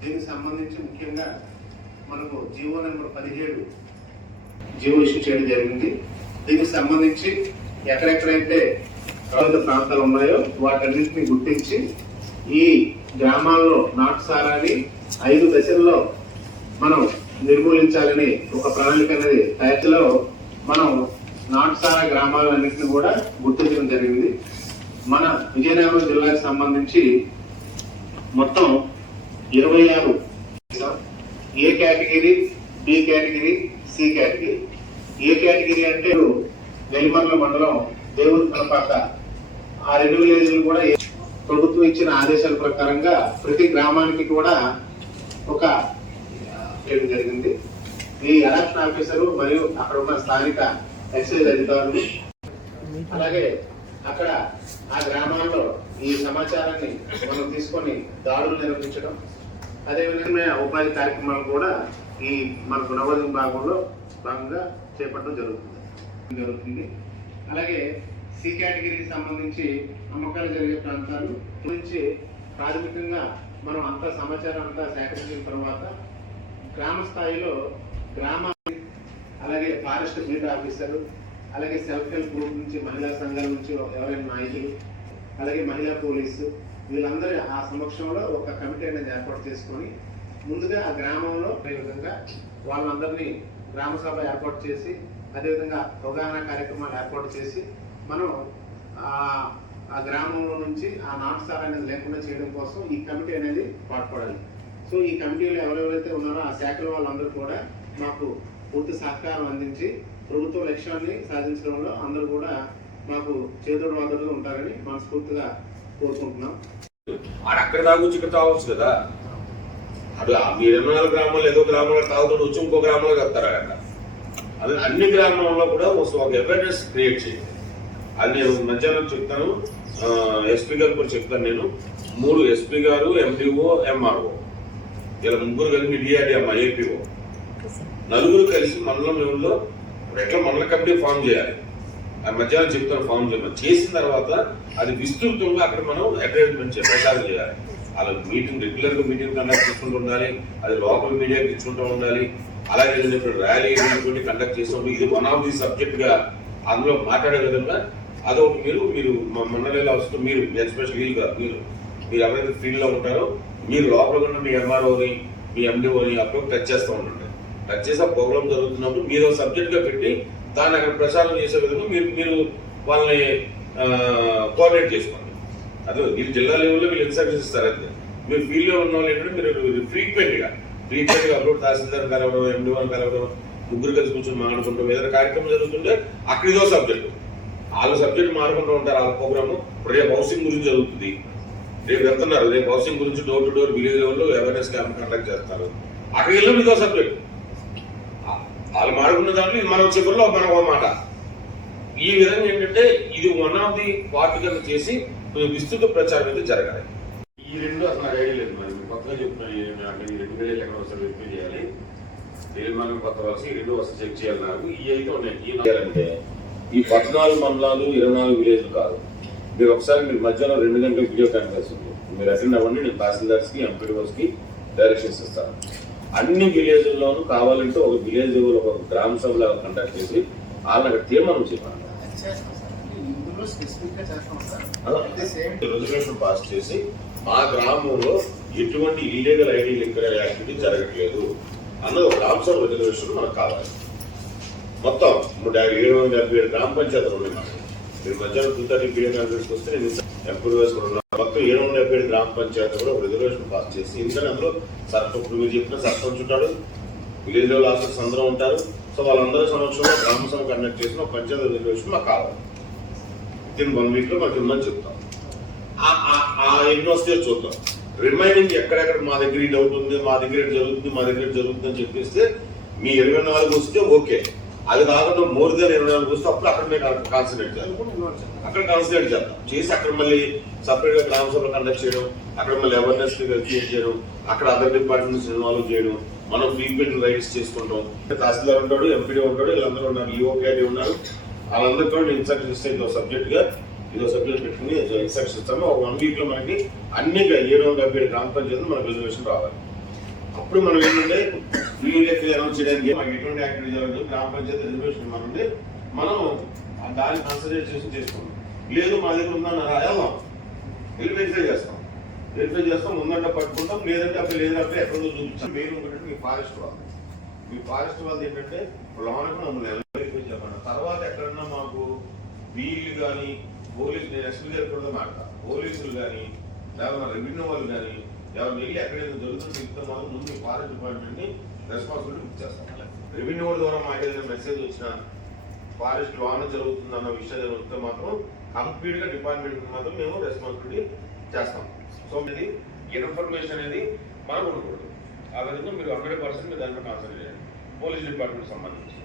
దీనికి సంబంధించి ముఖ్యంగా మనకు జీవో నెంబర్ 17 జీవో ఇష్యూ చేయడం జరిగింది. దీనికి సంబంధించి ఎక్కడెక్కడైతే ప్రభుత్వ ప్రాంతాలు ఉన్నాయో వాటన్నింటినీ గుర్తించి ఈ గ్రామాల్లో నాటుసారాన్ని 5 దశల్లో మనం నిర్మూలించాలని ఒక ప్రణాళిక అనేది తయారులో మనం నాటుసారా గ్రామాలన్నింటినీ కూడా గుర్తించడం జరిగింది. మన విజయనగరం జిల్లాకు సంబంధించి మొత్తం 26 A category, B category, C category. A category అంటే వెలిమర్ల మండలం దేవుడి కనపాక ఆ 2 విలేజ్లు కూడా ప్రభుత్వం ఇచ్చిన ఆదేశాల ప్రకారంగా ప్రతి గ్రామానికి కూడా ఒక చేయడం జరిగింది. ఈ ఎలక్షన్ ఆఫీసరు మరియు అక్కడ ఉన్న స్థానిక ఎక్సైజ్ అధికారులు అలాగే అక్కడ ఆ గ్రామాల్లో ఈ సమాచారాన్ని మనం తీసుకొని దాడులు నిర్వహించడం, అదేవిధంగా ఉపాధి కార్యక్రమాలు కూడా ఈ మన గుణవధి భాగంగా చేపట్టడం జరుగుతుంది. అలాగే సి కేటగిరీకి సంబంధించి అమ్మకాలు జరిగే ప్రాంతాలు గురించి ప్రాథమికంగా మనం అంతా సమాచారం అంతా సేకరించిన తర్వాత గ్రామ స్థాయిలో అలాగే ఫారెస్ట్ బీట్ ఆఫీసరు, అలాగే సెల్ఫ్ హెల్ప్ గ్రూప్ నుంచి మహిళా సంఘాల నుంచి ఎవరైనా నాయకులు, అలాగే మహిళా పోలీసు వీళ్ళందరూ ఆ సమక్షంలో ఒక కమిటీ అనేది ఏర్పాటు చేసుకొని ముందుగా ఆ గ్రామంలో ఈ విధంగా వాళ్ళందరినీ గ్రామ సభ ఏర్పాటు చేసి అదేవిధంగా అవగాహన కార్యక్రమాలు ఏర్పాటు చేసి మనం ఆ గ్రామంలో నుంచి ఆ నాటుసారా అనేది లేకుండా చేయడం కోసం ఈ కమిటీ అనేది పాటుపడాలి. సో ఈ కమిటీలో ఎవరెవరైతే ఉన్నారో ఆ శాఖల వాళ్ళందరూ కూడా మాకు పూర్తి సహకారం అందించి ప్రభుత్వ లక్ష్యాన్ని సాధించడంలో అందరూ కూడా మాకు చేదోడు వాదోడుగా ఉంటారని మనస్ఫూర్తిగా కోరుకుంటున్నాం. అక్కడ తాగొచ్చు ఇక్కడ తాగొచ్చు కదా. అట్లా మీరు 24 గ్రామాలు ఏదో గ్రామంలో తాగుతూ వచ్చి ఇంకో గ్రామంలో చెప్తారు అక్కడ. అది అన్ని గ్రామాల్లో కూడా ఒక అవేర్నెస్ క్రియేట్ చేయండి. అది నేను మధ్యాహ్నం చెప్తాను, ఎస్పీ గారు కూడా చెప్తాను. నేను 3 ఎస్పీ గారు, ఎండిఓ, ఎంఆర్ఓ ఇలా 3 కలిసి డిఆర్డి అమ్మ ఏపీఓ 4 కలిసి మండలం లెవెల్లో ఎట్లా మండల కమిటీ ఫామ్ చేయాలి. మధ్యాహ్నం చెప్తాను ఫామ్ చేయమని. చేసిన తర్వాత అది విస్తృతంగా అక్కడ మనం అడ్వర్టైజ్మెంట్ ప్రచారం చేయాలి. అలా మీటింగ్ రెగ్యులర్ గా మీటింగ్ కండక్ట్ చేసుకుంటూ ఉండాలి. అది లోకల్ మీడియాకి ఇచ్చుకుంటూ ఉండాలి. అలాగే ర్యాలీ కండక్ట్ చేసినప్పుడు ఇది వన్ ఆఫ్ ది సబ్జెక్ట్ గా అందులో మాట్లాడే విధంగా అదొకటి మీరు మండలిలో వస్తూ మీరు ఎస్పెషల్ గా మీరు ఎవరైతే ఫీల్డ్ లో ఉంటారో మీరు లోపల ఉన్న మీ ఎంఆర్ఓని, మీ ఎండిఓని అప్పుడు టచ్ చేస్తూ ఉండండి. టచ్ చేసి ఆ ప్రోగ్రామ్ జరుగుతున్నప్పుడు మీరు సబ్జెక్ట్ గా పెట్టి దాన్ని అక్కడ ప్రచారం చేసే విధంగా మీరు వాళ్ళని కోఆర్డినేట్ చేసుకోండి. అదే వీళ్ళు జిల్లా లెవెల్లో వీళ్ళు ఇన్స్ట్రక్షన్స్ ఇస్తారు. అయితే మీరు ఫీల్డ్ లో ఉన్న వాళ్ళు ఏంటంటే మీరు ఫ్రీక్వెంట్ గా అప్పుడు తహసీల్దార్ కలవడం, ఎండిఓని కలవడం, 3 కలిసి కూర్చొని మాట్లాడుకుంటాం. ఏదైనా కార్యక్రమం జరుగుతుంటే అక్కడ ఇదో సబ్జెక్టు వాళ్ళ సబ్జెక్ట్ మారుకుంటూ ఉంటారు. వాళ్ళ ప్రోగ్రాము ఇప్పుడు రేపు హౌసింగ్ గురించి జరుగుతుంది. రేపు వెళ్తున్నారు, రేపు హౌసింగ్ గురించి డోర్ టు డోర్ విలేజ్ లెవెల్లో అవేర్నెస్ క్యాంప్ కండక్ట్ చేస్తారు. అక్కడికి వెళ్ళిన ఇదో సబ్జెక్ట్ వాళ్ళు మాడుకున్న దాంట్లో ఇది మనం చివరిలో మనకు మాట. ఈ విధంగా ఏంటంటే ఇది వన్ ఆఫ్ ది పార్ట్ కింద చేసి విస్తృత ప్రచారం అయితే జరగాలి. ఈ 2 అసలు నాకు ఐడియా లేదు. మరి కొత్తగా చెప్తున్నాను అక్కడ ఈ 2 విలేజ్ ఎక్కడ వస్తారు వెరిఫై చేయాలి. మనం కొత్త వలస ఈ 2 వలస చెక్ చేయాలి. నాకు ఈ అయితే ఉన్నాయి. అంటే ఈ 14 మండలాలు 24 విలేజ్లు కాదు. మీరు ఒకసారి మీరు మధ్యాహ్నం 2 గంటల వీడియో కాన్ఫరెన్స్ ఉంది. మీరు అటెండ్ అవ్వండి. నేను తహసీల్దార్స్ కి, ఎంపీడీఓస్ కి డైరెక్షన్స్ ఇస్తాను. అన్ని విలేజ్ల్లోనూ కావాలంటే ఒక విలేజ్ ఒక గ్రామ సభలో కండక్ట్ చేసి వాళ్ళని అక్కడ తీర్మానం చేయాలి. రెజల్యూషన్ పాస్ చేసి మా గ్రామంలో ఎటువంటి ఇల్లీగల్ ఐడి లింకర్ యాక్టివిటీ జరగట్లేదు అన్నది ఒక గ్రామ సభ రెజల్యూషన్ మనకు కావాలి. మొత్తం 777 గ్రామ పంచాయతీలు ఉన్నాయి. మాకు మీరు మధ్యాహ్నం 2:30 వీడియో కాన్ఫరెన్స్ వస్తే నేను ఎంపీ వేసుకున్నాను. మొత్తం 777 గ్రామ పంచాయతీ కూడా ఒక రిజర్వేషన్ పాస్ చేసి ఎందుకంటే అందులో సర్పంచ్ మీరు చెప్పిన సర్పంచ్ ఉంటాడు, విలేజ్ లెవెల్ ఆఫీసర్స్ అందరూ ఉంటారు. సో వాళ్ళందరూ సమక్షంలో గ్రామ సభ కండక్ట్ చేసిన ఒక పంచాయతీ రిజర్వేషన్ మాకు కావాలి. వితిన్ 1 వీక్ లో మాకు ఇమ్మని చెప్తాం. ఎన్ని వస్తే చూద్దాం. రిమైనింగ్ ఎక్కడెక్కడ మా దగ్గర ఈ డౌట్ ఉంది, మా దగ్గర జరుగుతుంది అని చెప్పేస్తే మీ 24 వస్తే ఓకే. అది కాకుండా మోర్ దెన్ 24 వస్తే అప్పుడు అక్కడ మేము కాన్సన్ట్రేట్ చేద్దాం. చేసి అక్కడ మళ్ళీ సపరేట్ గా గ్రామ సభలు కండక్ట్ చేయడం, అక్కడ మళ్ళీ అవేర్నెస్ క్రియేట్ చేయడం, అక్కడ అదర్ డిపార్ట్మెంట్స్ ఇన్వాల్వ్ చేయడం, మనం ఫ్రీక్వెంట్ రైడ్స్ చేసుకుంటాం. తహసీల్దార్ ఉంటాడు, ఎంపీడీ ఉంటాడు, వీళ్ళందరూ ఉన్నారు, ఈఓకేటీ ఉన్నారు. వాళ్ళందరికీ ఇన్స్ట్రక్షన్ ఇస్తే సబ్జెక్ట్ గా ఇదో సభ్యులు పెట్టుకుని ఇన్స్ట్రక్షన్ ఇస్తాము. ఒక 1 వీక్ లో మనకి అన్ని 777 గ్రామ పంచాయతీలు మనకు రిజర్వేషన్ రావాలి. అప్పుడు మనం ఏంటంటే ఈ లెక్కలు అనౌన్స్ చేయడానికి మనకి ఎటువంటి యాక్టివిటీ జరగదు. గ్రామ పంచాయతీ రిజర్వేషన్ మనది మనం దాన్ని కన్సిడర్ చేసి చేసుకుంటాం. లేదు మా దగ్గర ఉందని రాయాలం వెరిఫై చేస్తాం ముందంటే పట్టుకుంటాం. లేదంటే అప్పుడు లేదంటే ఎక్కడో చూపించాం. మీరు ఏంటంటే మీ ఫారెస్ట్ వాళ్ళు ఏంటంటే లోనకు మమ్మల్ని వెరిఫై చెప్పండి. తర్వాత ఎక్కడన్నా మాకు వీళ్ళు కానీ పోలీసు ఎస్పీ గారు కూడా మాట్లాడతాం. పోలీసులు కానీ లేకపోతే రెవెన్యూ వాళ్ళు కానీ ఎవరు వెళ్ళి ఎక్కడైనా జరుగుతుందో చెప్తే మాత్రం ముందు మీ ఫారెస్ట్ డిపార్ట్మెంట్ ని రెస్పాన్సిబిలిటీ ఇచ్చేస్తాం. రెవెన్యూ వాళ్ళ ద్వారా మాకు ఏదైనా మెసేజ్ వచ్చినా ఫారెస్ట్ లోన జరుగుతుందన్న విషయం వస్తే మాత్రం కంప్లీట్ గా డిపార్ట్మెంట్ మాత్రం మేము రెస్పాన్సిబిలిటీ చేస్తాం. సో ఇది ఇన్ఫర్మేషన్ అనేది మనం ఉండకూడదు. ఆ విధంగా మీరు 100% దాంట్లో కాన్సన్ట్రేట్ చేయండి. పోలీస్ డిపార్ట్మెంట్ సంబంధించి